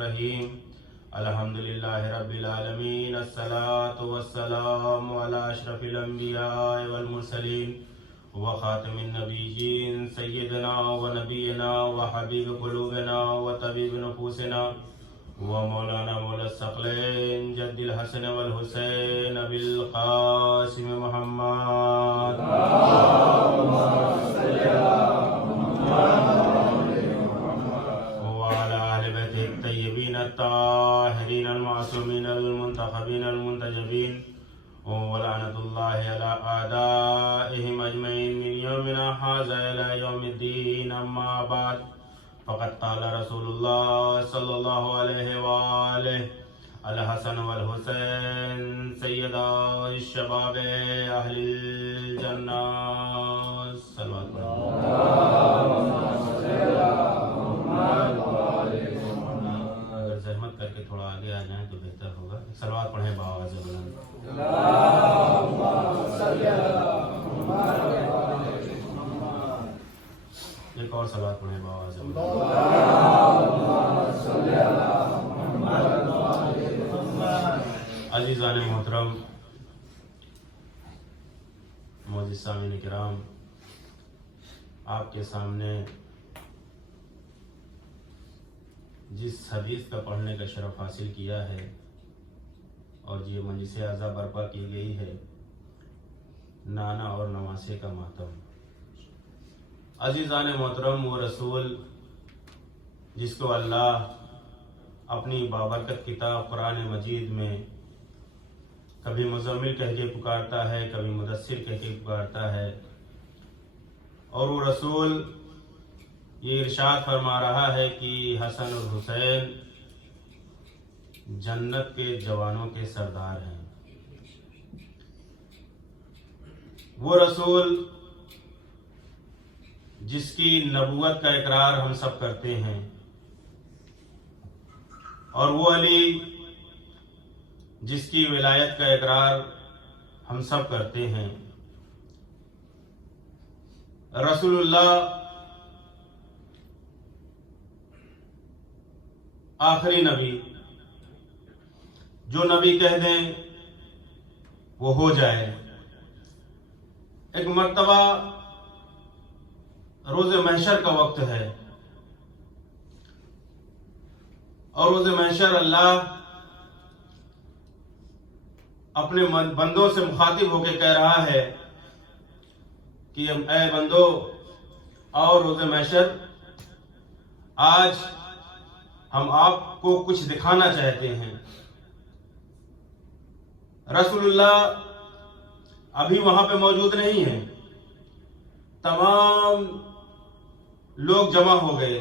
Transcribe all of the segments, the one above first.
الرحیم الحمدللہ رب العالمین الصلاۃ والسلام علی اشرف الانبیاء والمرسلین وخاتم النبیین سیدنا ونبینا وحبیب قلوبنا وطبیب نفوسنا ومولانا مولا الثقلین جد الحسن والحسین ابی القاسم محمد وعلى أهل بيته الطيبين الطاهرين المعصومين المنتخبين المنتجبين ولعنة الله على أعدائهم أجمعين من يومنا هذا إلى يوم الدين. أما بعد فقد قال رسول الله صلى الله عليه وآله الحسن والحسين سيدا الشباب أهل الجنة. اگر زحمت کر کے تھوڑا آگے آ جائیں تو بہتر ہوگا. صلوات پڑھیں بآواز بلند. ایک اور صلوات پڑھیں بآواز بلند. عزیزان محترم، معزز سامعین کرام، آپ کے سامنے جس حدیث کا پڑھنے کا شرف حاصل کیا ہے اور یہ مجلس اعزا برپا کی گئی ہے، نانا اور نواسے کا ماتم. عزیزان محترم، وہ رسول جس کو اللہ اپنی بابرکت کتاب قرآن مجید میں کبھی مزمل کہہ کے پکارتا ہے، کبھی مدثر کہہ کے پکارتا ہے، اور وہ رسول یہ ارشاد فرما رہا ہے کہ حسن اور حسین جنت کے جوانوں کے سردار ہیں. وہ رسول جس کی نبوت کا اقرار ہم سب کرتے ہیں، اور وہ علی جس کی ولایت کا اقرار ہم سب کرتے ہیں. رسول اللہ آخری نبی، جو نبی کہہ دیں وہ ہو جائے. ایک مرتبہ روز محشر کا وقت ہے، اور روز محشر اللہ اپنے بندوں سے مخاطب ہو کے کہہ رہا ہے کہ اے بندو، اور روز محشر آج ہم آپ کو کچھ دکھانا چاہتے ہیں. رسول اللہ ابھی وہاں پہ موجود نہیں ہیں. تمام لوگ جمع ہو گئے،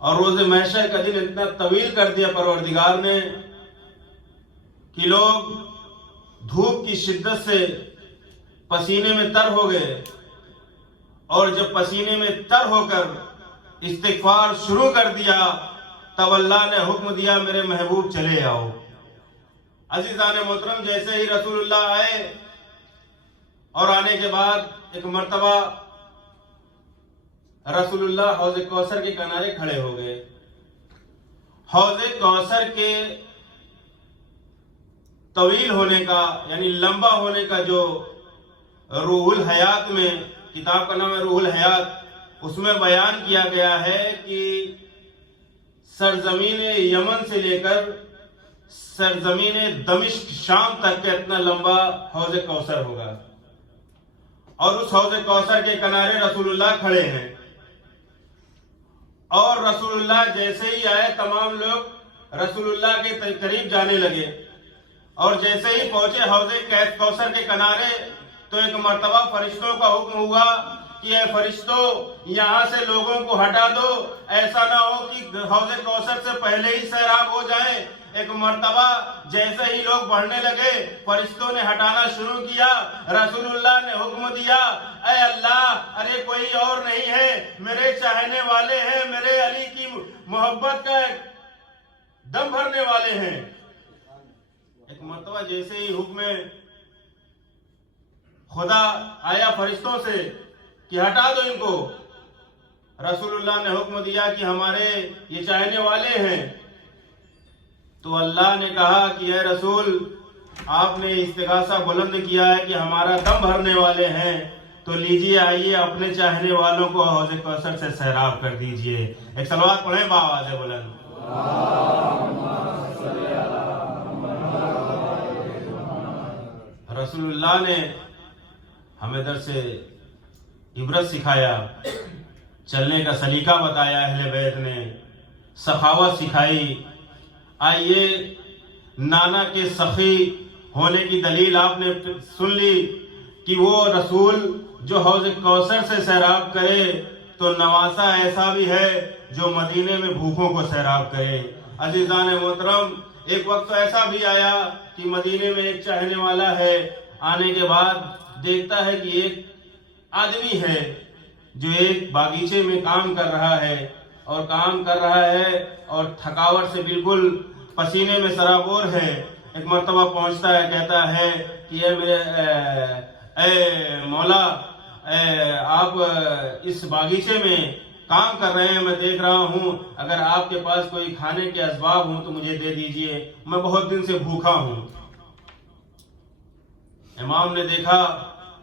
اور روز محشر کا دن اتنا طویل کر دیا پروردگار نے کہ لوگ دھوپ کی شدت سے پسینے میں تر ہو گئے، اور جب پسینے میں تر ہو کر استغفار شروع کر دیا تب اللہ نے حکم دیا میرے محبوب چلے آؤ. عزیزان محترم، جیسے ہی رسول اللہ آئے، اور آنے کے بعد ایک مرتبہ رسول اللہ حوض کوثر کے کنارے کھڑے ہو گئے. حوض کوثر کے طویل ہونے کا، یعنی لمبا ہونے کا، جو روح الحیات میں، کتاب کا نام ہے روح الحیات، اس میں بیان کیا گیا ہے کہ سرزمین یمن سے لے کر سرزمین دمشق شام تک کا اتنا لمبا حوض کوثر ہوگا. اور اس حوض کوثر کے کنارے رسول اللہ کھڑے ہیں، اور رسول اللہ جیسے ہی آئے تمام لوگ رسول اللہ کے قریب جانے لگے، اور جیسے ہی پہنچے حوض کوثر کے کنارے تو ایک مرتبہ فرشتوں کا حکم ہوا کہ اے فرشتوں، یہاں سے لوگوں کو ہٹا دو، ایسا نہ ہو کہ حوض کوثر سے پہلے ہی سیراب ہو جائیں. ایک مرتبہ جیسے ہی لوگ بڑھنے لگے، فرشتوں نے ہٹانا شروع کیا. رسول اللہ نے حکم دیا، اے اللہ، ارے کوئی اور نہیں ہے، میرے چاہنے والے ہیں، میرے علی کی محبت کا دم بھرنے والے ہیں. ایک مرتبہ جیسے ہی حکم خدا آیا فرشتوں سے کہ ہٹا دو ان کو، رسول اللہ نے حکم دیا کہ ہمارے یہ چاہنے والے ہیں، تو اللہ نے کہا کہ اے رسول آپ نے استغاثہ بلند کیا ہے کہ ہمارا دم بھرنے والے ہیں، تو لیجیے آئیے اپنے چاہنے والوں کو حوض کوثر سے سیراب کر دیجیے۔ ایک صلوات پڑھیں بآواز بلند۔ رسول اللہ نے ہمیں درس عبرت سکھایا، چلنے کا سلیقہ بتایا، اہل بیت نے سخاوت سکھائی۔ آئیے نانا کے سخی ہونے کی دلیل آپ نے سن لی کہ وہ رسول جو حوض کوثر سے سیراب کرے تو نواسا ایسا بھی ہے جو مدینے میں بھوکوں کو سیراب کرے۔ عزیزان محترم، ایک وقت تو ایسا بھی آیا کہ مدینے میں ایک چاہنے والا ہے، آنے کے بعد دیکھتا ہے کہ ایک آدمی ہے جو ایک باغیچے میں کام کر رہا ہے اور تھکاوٹ سے بالکل پسینے میں سرابور ہے۔ ایک مرتبہ پہنچتا ہے، کہتا ہے کہ اے مولا، آپ اس باغیچے میں کام کر رہے ہیں، میں دیکھ رہا ہوں، اگر آپ کے پاس کوئی کھانے کے اسباب ہوں تو مجھے دے دیجئے، میں بہت دن سے بھوکا ہوں۔ امام نے دیکھا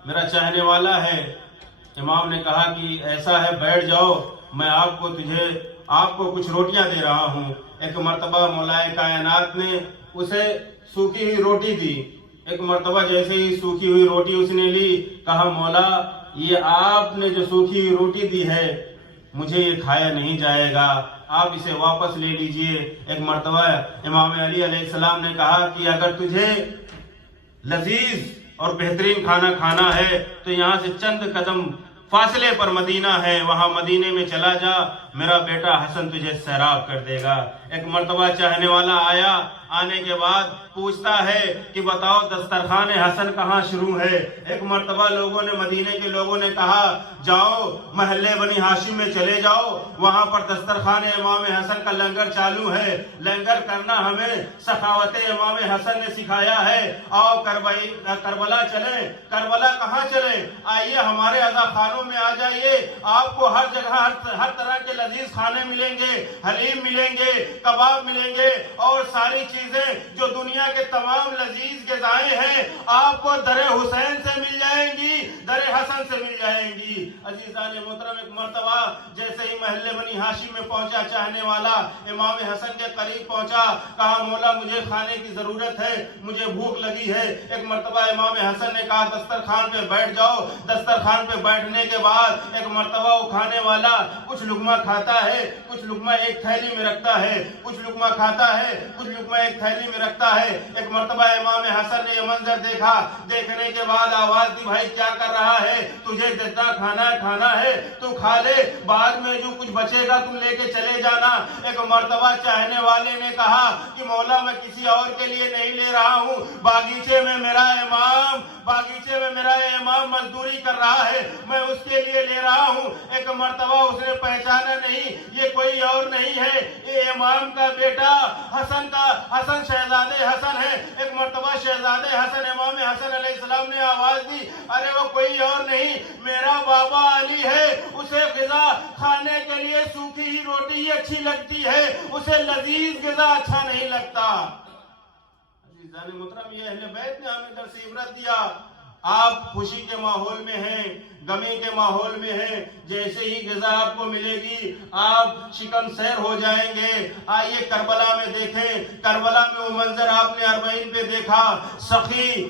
میرا چاہنے والا ہے، امام نے کہا کہ ایسا ہے بیٹھ جاؤ، میں آپ کو کچھ روٹیاں دے رہا ہوں۔ ایک مرتبہ مولا کائنات نے اسے سوکھی ہوئی روٹی دی۔ ایک مرتبہ جیسے ہی سوکھی ہوئی روٹی اس نے لی، کہا مولا یہ آپ نے جو سوکھی ہوئی روٹی دی ہے مجھے یہ کھایا نہیں جائے گا، آپ اسے واپس لے لیجئے۔ ایک مرتبہ امام علی علیہ السلام نے کہا کہ اگر تجھے لذیذ اور بہترین کھانا کھانا ہے تو یہاں سے چند قدم فاصلے پر مدینہ ہے، وہاں مدینے میں چلا جا، میرا بیٹا حسن تجھے سیراب کر دے گا۔ ایک مرتبہ چاہنے والا آیا، آنے کے بعد پوچھتا ہے کہ بتاؤ دسترخوان حسن کہاں شروع ہے؟ ایک مرتبہ مدینے کے لوگوں نے کہا جاؤ محلے بنی ہاشم میں چلے جاؤ، وہاں پر دسترخوان امام حسن کا لنگر چالو ہے، لنگر کرنا ہمیں سخاوت امام حسن نے سکھایا ہے۔ آؤ کربلا چلیں۔ کربلا کہاں چلیں؟ آئیے ہمارے عزا خانوں میں آ جائیے، آپ کو ہر جگہ ہر طرح کے لذیذ کھانے ملیں گے، حلیم ملیں گے، کباب ملیں گے، اور ساری چیزیں جو دنیا کے تمام لذیذ غذائیں ہیں آپ کو در حسین سے مل جائیں گی، در حسن سے مل جائیں گی۔ عزیزان محترم، ایک مرتبہ جیسے ہی محلے بنی ہاشم میں پہنچا چاہنے والا، امام حسن کے قریب پہنچا، کہا مولا مجھے کھانے کی ضرورت ہے، مجھے بھوک لگی ہے۔ ایک مرتبہ امام حسن نے کہا دسترخوان پہ بیٹھ جاؤ۔ دسترخوان پہ بیٹھنے کے بعد ایک مرتبہ وہ کھانے والا کچھ لقمہ کھاتا ہے، کچھ لقمہ ایک تھیلی میں رکھتا ہے، کچھ لقمہ کھاتا ہے، کچھ لقمہ ایک تھیلی میں رکھتا ہے۔ ایک مرتبہ امام حسن نے یہ منظر دیکھا، دیکھنے کے بعد آواز دی بھائی کیا کر رہا ہے؟ تجھے جتنا کھانا ہے تو کھا لے، بعد میں جو کچھ بچے گا تم لے کے چلے جانا۔ ایک مرتبہ چاہنے والے نے کہا کہ مولا میں کسی اور کے لیے نہیں لے رہا ہوں، باغیچے میں میرا امام مزدوری کر رہا ہے، میں اس کے لیے لے رہا ہوں۔ ایک مرتبہ اس نے پہچانا نہیں، یہ کوئی اور نہیں ہے، یہ امام کا بیٹا حسن شہزادے حسن ہے۔ ایک مرتبہ شہزادے حسن امام حسن علیہ السلام نے آواز دی ارے وہ کوئی اور نہیں، میرا بابا علی ہے، اسے غذا کھانے کے لیے سوکھی ہی روٹی ہی اچھی لگتی ہے، اسے لذیذ غذا اچھا نہیں لگتا۔ عزیزان محترم، یہ اہل بیت نے ہمیں درس عبرت دیا۔ آپ خوشی کے ماحول میں ہیں، غمی کے ماحول میں ہیں، جیسے ہی غذا آپ کو ملے گی آپ شکم سیر ہو جائیں گے۔ آئیے کربلا میں دیکھیں، کربلا میں وہ منظر آپ نے 40 پہ دیکھا، سخی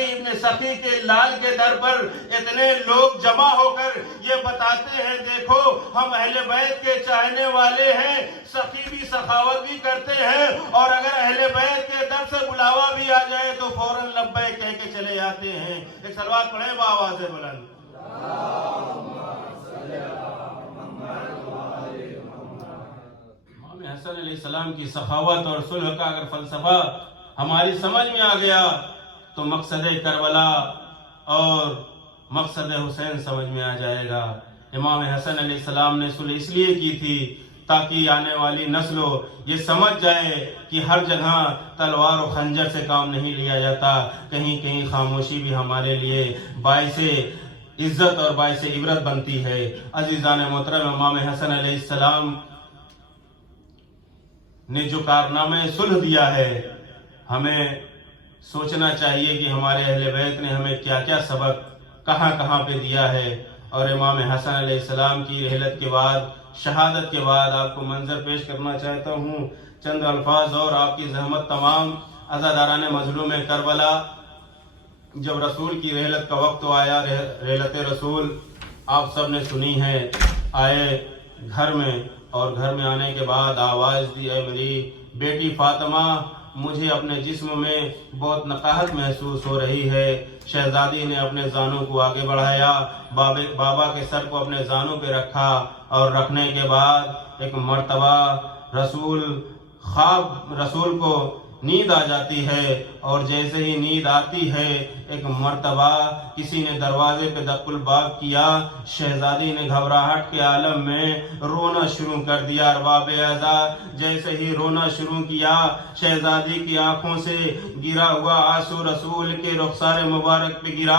ابن سخی کے لال کے در پر اتنے لوگ جمع ہو کر یہ بتاتے ہیں دیکھو ہم اہل بیت کے چاہنے والے ہیں، سخی بھی سخاوت بھی کرتے ہیں، اور اگر اہل بیت کے در سے بلاوا بھی آ جائے تو فوراً لبیک کہہ کے چلے جاتے ہیں۔ ایک صلوات پڑھیں بآواز بلند۔ امام حسن علیہ السلام کی سخاوت اور صلح کا اگر فلسفہ ہماری سمجھ میں آ گیا تو مقصد کربلا اور مقصد حسین سمجھ میں آ جائے گا۔ امام حسن علیہ السلام نے صلح اس لیے کی تھی تاکہ آنے والی نسلوں یہ سمجھ جائے کہ ہر جگہ تلوار و خنجر سے کام نہیں لیا جاتا، کہیں کہیں خاموشی بھی ہمارے لیے باعث इज्जत और बाइस इबरत बनती है। अजीज़ान मोहतरम, इमाम हसन अलैहिस्सलाम ने जो कारनामे सुलह दिया है, हमें सोचना चाहिए कि हमारे अहले बैत ने हमें क्या क्या सबक कहाँ कहाँ पे दिया है। और इमाम हसन अलैहिस्सलाम की रहलत के बाद, शहादत के बाद आपको मंजर पेश करना चाहता हूँ, चंद अल्फाज और आपकी जहमत तमाम अज़ादारान मजलूम करबला। जब रसूल की रहलत का वक्त आया, रहलत रसूल आप सब ने सुनी है, आए घर में और घर में आने के बाद आवाज़ दी, है मेरी बेटी फातिमा, मुझे अपने जिस्म में बहुत नकाहत महसूस हो रही है। शहजादी ने अपने जानों को आगे बढ़ाया, बाबा के सर को अपने जानों पे रखा और रखने के बाद एक मर्तबा रसूल को नींद आ जाती है और जैसे ही नींद आती है एक मर्तबा किसी ने दरवाजे पे दक्कुल बाब किया। शहजादी ने घबराहट के आलम में रोना शुरू कर दिया। अरबाब अज़ा जैसे ही रोना शुरू किया, शहजादी की आंखों से गिरा हुआ आंसू रसूल के रुखसार मुबारक पे गिरा।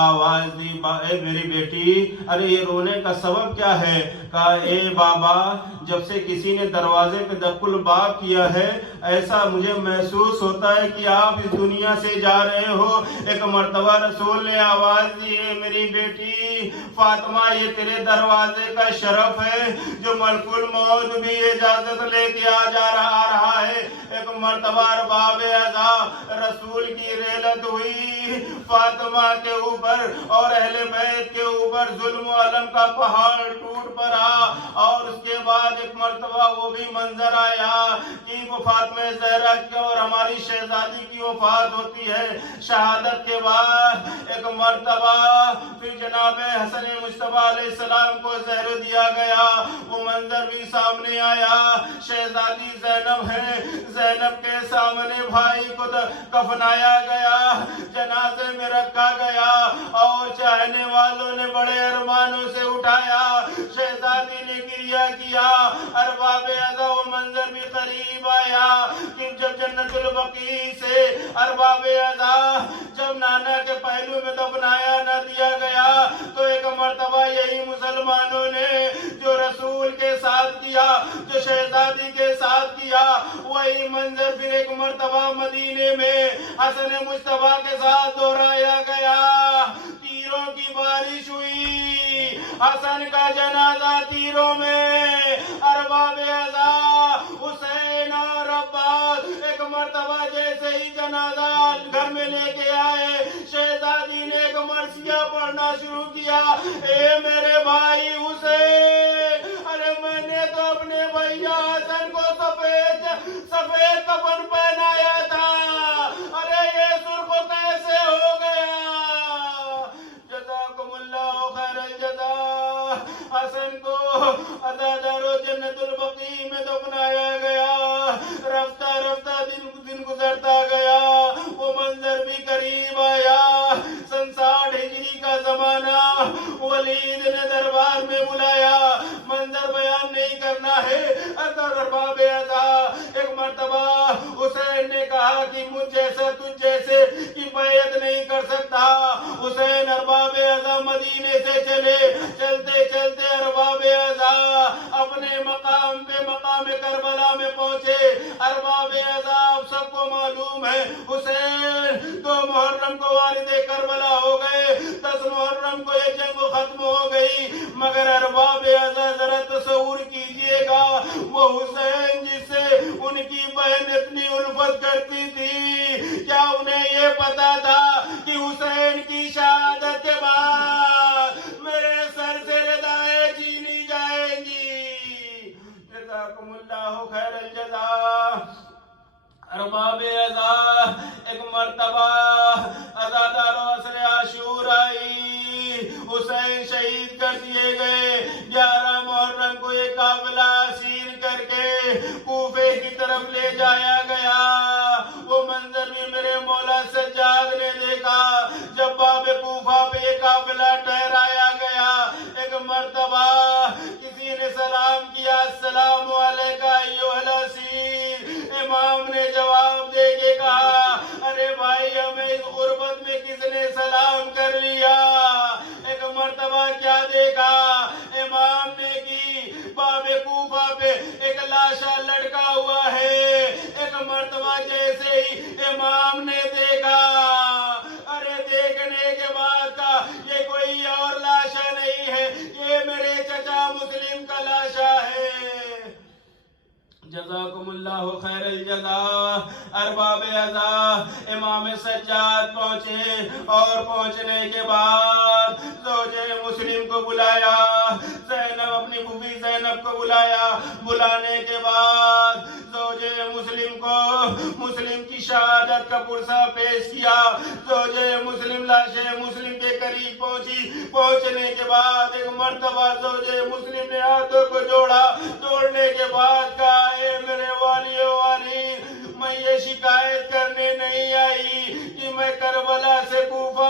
आवाज दी, ए मेरी बेटी, अरे ये रोने का सबब क्या है? कहा, ए बाबा, जब से किसी ने दरवाजे पे दक्कुल बाब किया है, ऐसा मुझे महसूस होता है कि आप इस दुनिया से जा रहे हो। एक मर्तबा रसूल ने आवाज दी, है मेरी बेटी फातिमा, ये तेरे दरवाजे का शरफ है जो मलकुल मौत भी इजाजत लेके आ रहा है। एक मर्तबा अरबाब अज़ा रसूल की रहलत हुई, फातिमा के ऊपर और अहले बैत के ऊपर जुल्म अलम का पहाड़ टूट पड़ा। और उसके बाद एक मर्तबा वो भी मंजर आया कि वो फातिमा ज़हरा की और हमारी शहजादी की वफात होती है। शहादत के बाद एक मर्तबा फिर जनाब हसन मुस्तफा अलैहिस्सलाम को ज़हर दिया गया। वो मंजर भी सामने आया। शहजादी ज़ैनब है, ज़ैनब के सामने भाई को कफनाया गया, जनाजे में रखा गया और चाहने वालों ने बड़े अरमानों से उठाया। शहजादी ने गिरिया किया। अरबाब अज़ा वो मंजर भी करीब आया कि जब जन्नतुल बकी से अरबाब अज़ा जब नाना के पहलू में दफनाया न दिया गया, तो एक मर्तबा यही मुसलमानों ने जो रसूल के साथ किया, जो शहजादी के साथ किया, वही मंजर फिर एक मर्तबा मदीने में हसन मुस्तफा के साथ दोहराया गया। तीरों की बारिश हुई, हसन का जनाजा तीरों में, अरबाब अज़ा हुसैन और अब्बास एक मर्तबा जैसे ही जनाजा घर में लेके आए, शहजादी ने एक मरसिया पढ़ना शुरू किया, ए मेरे भाई हुसैन, अरे मैंने तो अपने भैया हसन को सफेद कफन पहनाया था, अरे ये सुर्ख कैसे हो गया? जज़ाकुमुल्लाहु खैरल जज़ा। हसन को अज़ादारो जन्नतुल बकी में दफनाया गया। रफ्ता रफ्ता दिन गुजरता गया, वो मंजर भी करीब आया। सन 60 हिजरी का जमाना, वलीद ने दरबार में बुलाया। मंजर बयान नहीं करना है। अरबाब अज़ा एक मर्तबा हुसैन ने कहा कि मुझ जैसा तुझ जैसे की बैयत नहीं कर सकता। हुसैन अरबाब अज़ा मदीने से चले, चलते चलते अरबाब अज़ा अपने मकाम करबला में पहुंचे। अरबाब अज़ा आप सबको मालूम है, हुसैन 2 मुहर्रम को वालिदे करबला हो गए, 10 मुहर्रम को ये जंग खत्म हो गई। मगर अरबाब अज़ा जरा तसव्वुर कीजिएगा, वो हुसैन जिससे उनकी बहन इतनी उल्फत करती थी, क्या उन्हें ये पता था कि हुसैन की शहादत के बाद मेरे सर से रिदाएं छीनी जाएंगी? जज़ाकुमुल्लाहु खैरल जज़ा। अरबाब अज़ा एक मर्तबा अज़ादारो असर आशूरा हुसैन शहीद कर दिए गए। 11 मुहर्रम को एक काफिला असीर करके कूफे की तरफ ले जाया गया। वो मंजर भी मेरे मौला सज्जाद ने देखा जब बाबे कूफा पे काफिला ठहराया गया। एक मर्तबा किसी ने सलाम किया, अस्सलामु अलैका अय्युहल असीर। इमाम ने जवाब दे के कहा, अरे भाई हमें इस गुर्बत में किसने सलाम कर लिया? एक जज़ाकुम अल्लाह खैर अल-जज़ा। अरबाब अज़ा इमाम सज्जाद पहुंचे और पहुंचने के बाद ज़ौजे मुस्लिम को बुलाया, ज़ैनब अपनी फूफी ज़ैनब को बुलाया। बुलाने के बाद ज़ौजे मुस्लिम को मुस्लिम की शहादत का पुरसा पेश किया। ज़ौजे मुस्लिम लाशे मुस्लिम के करीब पहुंची। पहुंचने के बाद एक मर्तबा ज़ौजे मुस्लिम ने हाथों को जोड़ा। जोड़ने के बाद कहा, ए मेरे वालियो वाली, मैं ये शिकायत करने नहीं आई कि मैं करबला से कूफा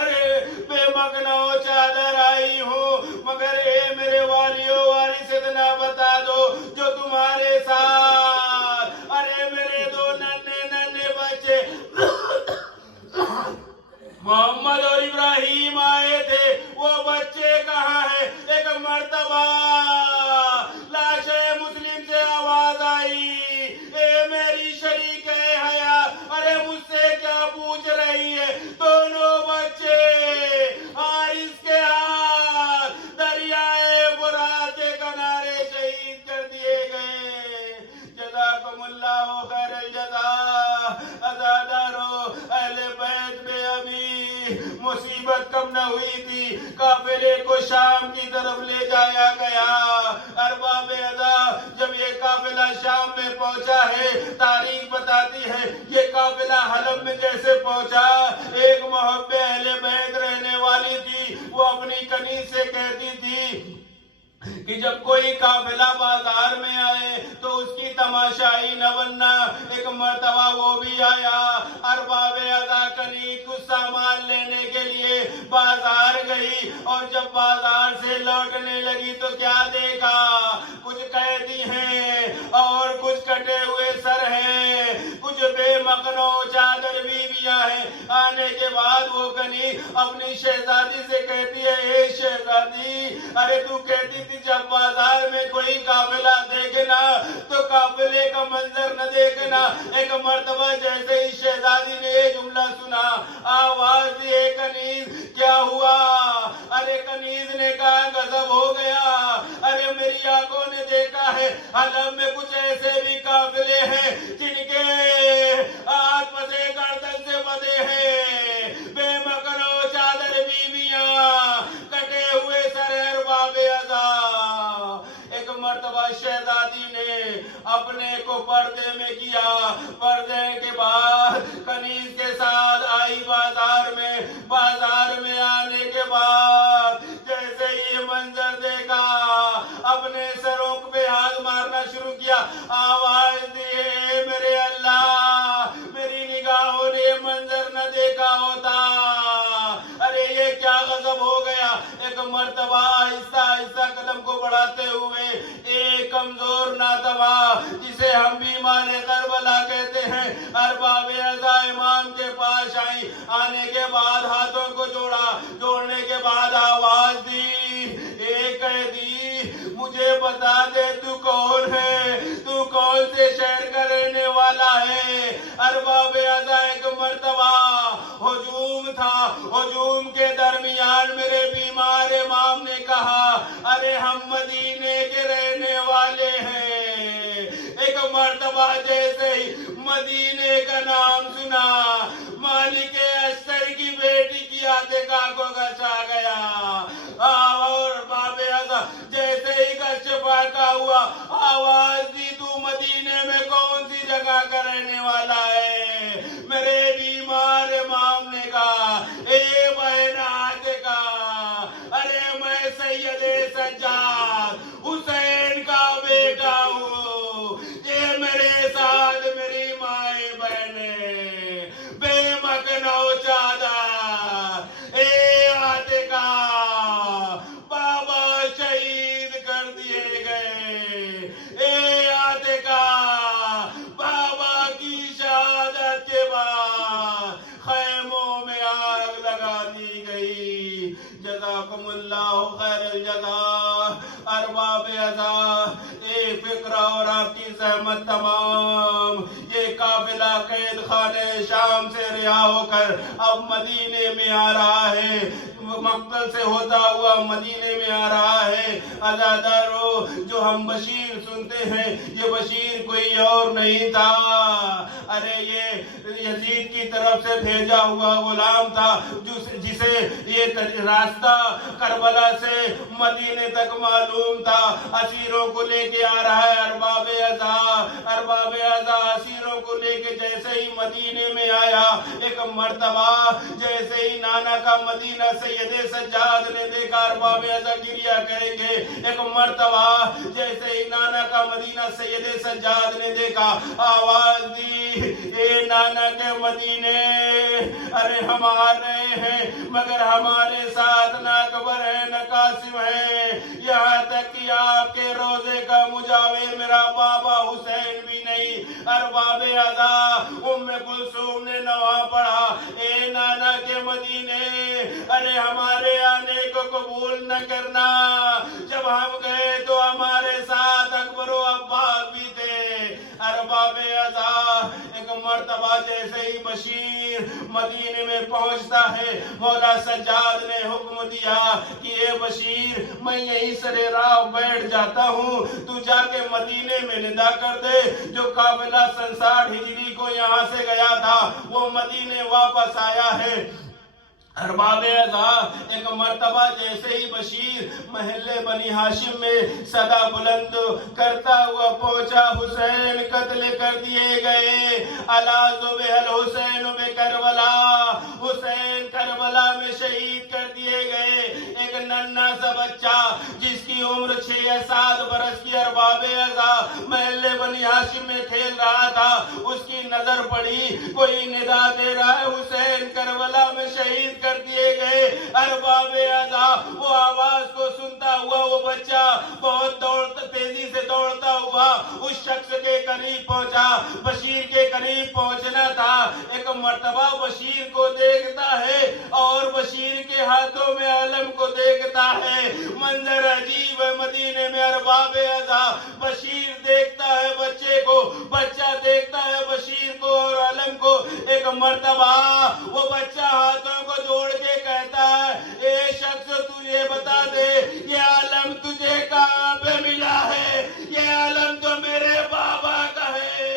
अरे बेमगनो चादर आई हूँ, मगर ए मेरे वालियो वाली से इतना बता दो जो तुम्हारे साथ अरे मेरे दो नन्हे नन्हे बच्चे मोहम्मद और इब्राहिम आए थे, वो बच्चे कहाँ हैं? एक मर्तबा लाशे मुस्लिम से आवाज आई, ए मेरी शरीक है हया, अरे मुझसे क्या पूछ रही है? दोनों बच्चे हारिस के हाथ दरियाए फुरात के किनारे शहीद कर दिए गए। जज़ाकुमुल्लाहु खैरल जज़ा। अज़ादारो अहले बैत में अभी मुसीबत कम न हुई थी, काफिले को शाम की तरफ ले जाया गया। अरबाब अज़ा जब ये काफिला शाम में पहुंचा है, तारीख बताती है ये काफिला हलब में जैसे पहुंचा, एक मोहब्बे अहले बैत रहने वाली थी, वो अपनी कनीज से कहती थी कि जब कोई काफिला बाजार में आए तो उसकी तमाशाई न बनना। एक मर्तबा वो भी आया। अरबाब अज़ा कनीज कुछ सामान लेने के लिए बाजार गई और जब बाजार से लौटने लगी तो क्या देखा, कुछ कैदी हैं और कुछ कटे हुए सर हैं, कुछ बेमकनो चादर बीवियां हैं। आने के बाद वो कनीज अपनी शहजादी से कहती है, ए शहजादी, अरे तू कहती थी जब बाजार में कोई काफिला देखना तो काफिले का मंजर न देखना। एक मर्तबा जैसे ही शहजादी ने ये जुमला सुना, आवाज दी, कनीज क्या हुआ? अरे कनीज ने कहा, गजब हो गया, अरे मेरी आंखों ने देखा है हलब में कुछ ऐसे भी काफिले हैं जिनके हाथ फंसे गर्दन से बंधे हैं, बेमकनो चादर बीवियां, कटे हुए सर। अरबाब अज़ा एक मर्तबा शहजादी ने अपने को पर्दे में किया। पर्दे के बाद कनीज के साथ आई बाजार में। बाजार में आने के बाद जैसे ही मंजर देखा, अपने सरों पे हाथ मारना शुरू किया। आवाज दिए, मेरे अल्लाह, मेरी निगाहों ने मंजर न देखा होता, अरे ये क्या गजब हो गया। एक मर्तबा आहिस्ता आहिस्ता कदम को बढ़ाते हुए एक कमजोर नातवा जिसे हम भी माने करबला कहते हैं, अरबाब अज़ा इमाम के पास आई। आने के बाद हाथों को जोड़ा। जोड़ने के बाद आवाज दी, ए कैदी, मुझे बता दे तू कौन है, तू कौन से शहर का रहने वाला है? अरबाब अज़ा एक मर्तबा हुजूम था, हुजूम के दरमियान मेरे बीमार इमाम ने कहा, अरे हम मदीने के रहने वाले हैं। एक मर्तबा जैसे ही मदीने का नाम सुना, मालिक अशतर की बेटी की आतिका को गचा गया। और बाबे अज़ा जैसे ही गश फाका हुआ, आवाज दी, तू मदीने में कौन सी जगह का रहने वाला है? मेरे बीमार इमाम ने कहा, ए बहन आतिका, अरे मैं सैयदे सज्जाद हुसैन का बेटा हूँ। ये मेरे साथ मेरी माए बहने बेमकनो चादर, ए आतिका, बाबा शहीद कर दिए गए। ए आतिका, बाबा की शहादत के बाद खैमों में आग लगा दी गई। जज़ाकुमुल्लाहु खैरल जज़ा। अरबाब अज़ा एक फिक्र और आपकी सहमत तमाम, ये काफिला कैद खाने शाम से रिहा होकर अब मदीने में आ रहा है। मक्तल से होता हुआ मदीने में आ रहा है। अज़ादारों, जो हम बशीर सुनते हैं, ये बशीर कोई और नहीं था, अरे ये यजीद की तरफ से भेजा हुआ गुलाम था, जिसे ये रास्ता करबला से मदीने तक मालूम था। असीरों को लेके आ रहा है अरबाब अज़ा असीरों को लेके जैसे ही मदीने में आया, एक मर्तबा जैसे ही नाना का मदीना सैयदे सज्जाद ने देखा, अरबाब अज़ा गिरिया करेंगे। एक मर्तबा जैसे ही नाना का मदीना सैयदे सज्जाद ने देखा, आवाज दी, ए नाना के मदीने, अरे हम आ रहे हैं, मगर हमारे साथ न अकबर है न कासिम है, यहाँ तक कि आपके रोजे का मुजाविर मेरा बाबा हुसैन भी नहीं। अरबाब अज़ा उम्मे कुलसूम ने नवा पढ़ा, ए नाना के मदीने, अरे हमारे आने को कबूल न करना, जब हम गए तो हमारे साथ अकबर और अब्बास भी थे। अरबाब अज़ा एक मर्तबा जैसे ही बशीर मदीने में पहुंचता है, मौला सज्जाद ने हुक्म दिया कि ए बशीर, मैं यहीं सरे राह बैठ जाता हूँ, तू जाके मदीने में निदा कर दे, जो काफिला 67 हिजरी को यहाँ से गया था वो मदीने वापस आया है। अरबाब अज़ा एक मर्तबा जैसे ही बशीर महल्ले बनी हाशिम में सदा बुलंद करता हुआ पहुंचा, हुसैन कत्ल कर दिए गए, अला ज़ुबहल हुसैन बे करबला, हुसैन करबला में शहीद कर दिए गए। एक नन्हा सा बच्चा जिसकी उम्र 6 या 7 बरस की, अरबाब अज़ा महल्ले बनी हाशिम में खेल रहा था, उसकी नजर पड़ी, कोई निदा दे रहा है, हुसैन करबला में शहीद कर दिए गए। अरबाब अज़ा वो आवाज को सुनता हुआ वो बच्चा बहुत तेजी से दौड़ता हुआ उस शख्स के करीब पहुंचा, बशीर के करीब पहुंचना था। एक मर्तबा बशीर को देखता है और बशीर के हाथों में अलम को देखता है। मंजर अजीब है मदीने में। अरबाब अज़ा बशीर देखता है बच्चे को, बच्चा देखता है बशीर को और अलम को। एक मर्तबा वो बच्चा हाथों को जोड़ के कहता है, ए शख्स, तू ये बता दे, ये आलम तुझे कहाँ पे मिला है? ये आलम तो मेरे बाबा का है।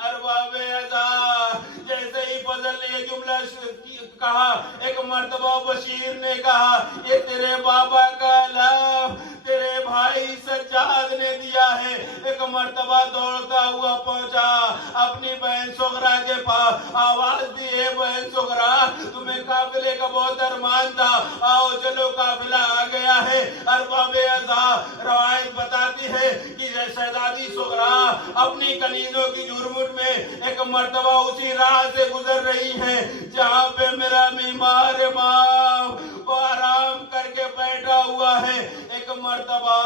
अरबाब अज़ा जैसे ही फजल ने ये जुमला कहा, एक मर्तबा बशीर ने कहा, ये तेरे बाबा का आलम तेरे भाई सज्जाद ने दिया है। एक मर्तबा दौड़ता हुआ पहुंचा, अपनी बहन सुगरा के पास आवाज दी, है बहन सुगरा, तुम्हें काफिले का बहुत अरमान था, आओ चलो काफिला आ गया है। अरबाब अज़ा रवायत बताती है कि शहजादी सुगरा अपनी कनीजों की झुरमुट में एक मर्तबा उसी राह से गुजर रही है जहाँ पे मेरा बीमार इमाम वो आराम करके बैठा हुआ है। एक मर्तबा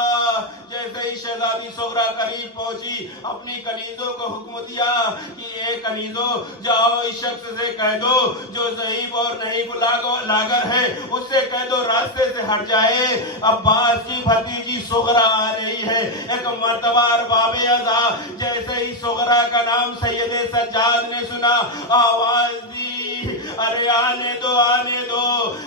जैसे ही शहजादी सुगरा करीब पहुंची, अपनी कनीजों को हुक्म दिया कि ए कनीजों, जाओ इस शख्स से कह दो जो ज़ईफ और नहीं लागर है, उससे कह दो रास्ते से हट जाए, अब्बास की भतीजी सुगरा आ रही है। एक मर्तबा अरबाब अज़ा जैसे ही सुगरा का नाम सैयदे सज्जाद ने सुना, आवाज दी, अरे आने दो आने दो।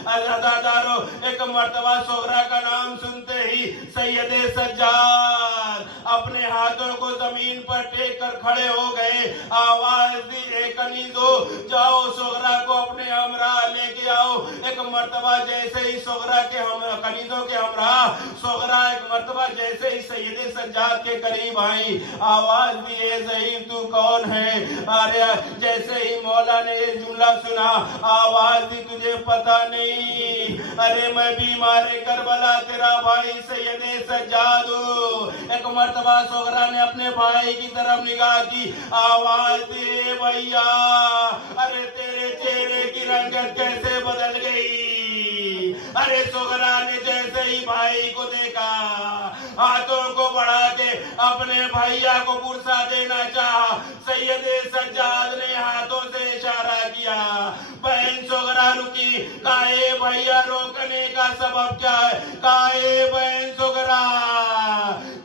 अज़ादारों, एक मर्तबा सुगरा का नाम सुनते ही सैयदे सज्जाद अपने हाथों को जमीन पर टेक कर खड़े हो गए। आवाज दी, ए कनीजो, जाओ सुगरा को अपने हमरा लेके आओ। एक मर्तबा जैसे ही सुगरा के कनीजों के हमरा सुगरा एक मर्तबा जैसे ही सैयदे सज्जाद के करीब आई, आवाज दी, ए ज़ईफ तू कौन है? अरे जैसे ही मौला ने ये जुमला सुना, आवाज दी, तुझे पता नहीं, अरे मैं बीमार करबला तेरा भाई सैयदे सज्जाद। एक मर्तबा सुगरा ने अपने भाई की तरफ निगाह की, आवाज दे भैया, अरे तेरे चेहरे की रंगत कैसे बदल गई? अरे सुगरा ने जैसे ही भाई को देखा, हाथों को बढ़ा के अपने भैया को पुरसा देना चाहा। सैयदे सज्जाद ने हाथों से इशारा किया, बहन सुगरा रुकी, काहे भैया रोकने का सबब क्या है? काहे बहन सुगरा?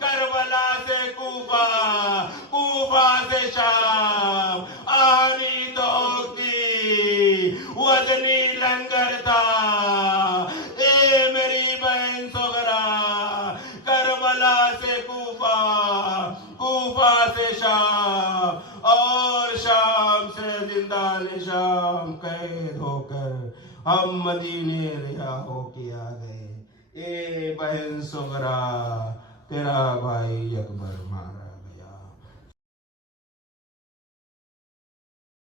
करबला से कूफा, कूफा से शाम, आनी तो वजन مدنی لنگر تھا. اے میری بہن سغرا، کربلا سے کوفہ، کوفہ سے شام، اور شام سے زندان شام قید ہو کر ہم مدینے رہا ہو کے آ گئے. اے بہن سغرا، تیرا بھائی اکبر.